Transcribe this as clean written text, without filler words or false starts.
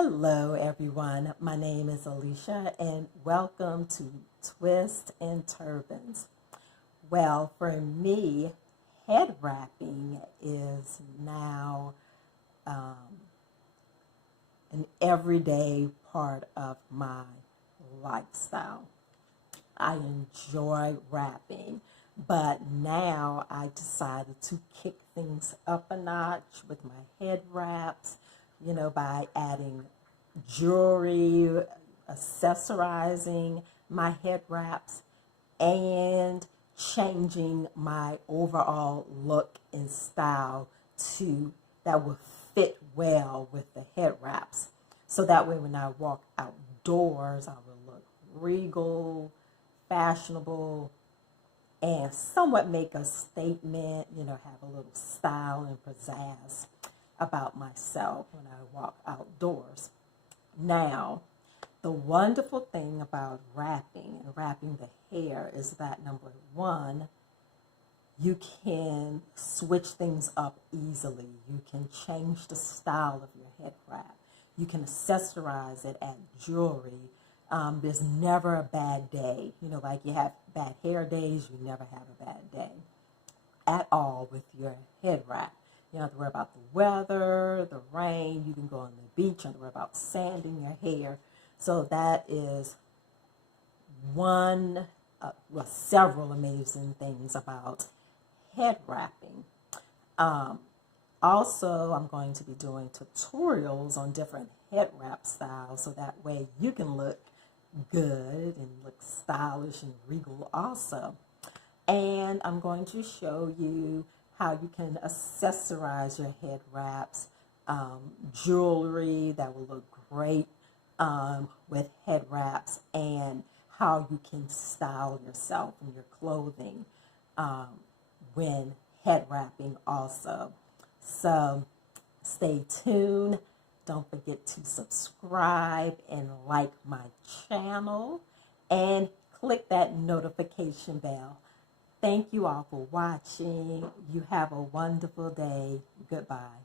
Hello, everyone. My name is Alicia, and welcome to Twist and Turbans. Well, for me, head wrapping is now an everyday part of my lifestyle. I enjoy wrapping, but now I decided to kick things up a notch with my head wraps, by adding jewelry, accessorizing my head wraps, and changing my overall look and style to that will fit well with the head wraps. So that way when I walk outdoors, I will look regal, fashionable, and somewhat make a statement, have a little style and pizzazz about myself when I walk outdoors. Now, the wonderful thing about wrapping and wrapping the hair is that number one, you can switch things up easily. You can change the style of your head wrap. You can accessorize it, add jewelry. There's never a bad day. Like you have bad hair days, you never have a bad day at all with your head wrap. You don't have to worry about the weather, the rain. You can go on the beach. You don't have to worry about sanding your hair. So that is several amazing things about head wrapping. Also, I'm going to be doing tutorials on different head wrap styles so that way you can look good and look stylish and regal also. And I'm going to show you how you can accessorize your head wraps, jewelry that will look great with head wraps, and how you can style yourself and your clothing when head wrapping also. So stay tuned. Don't forget to subscribe and like my channel and click that notification bell. Thank you all for watching. You have a wonderful day. Goodbye.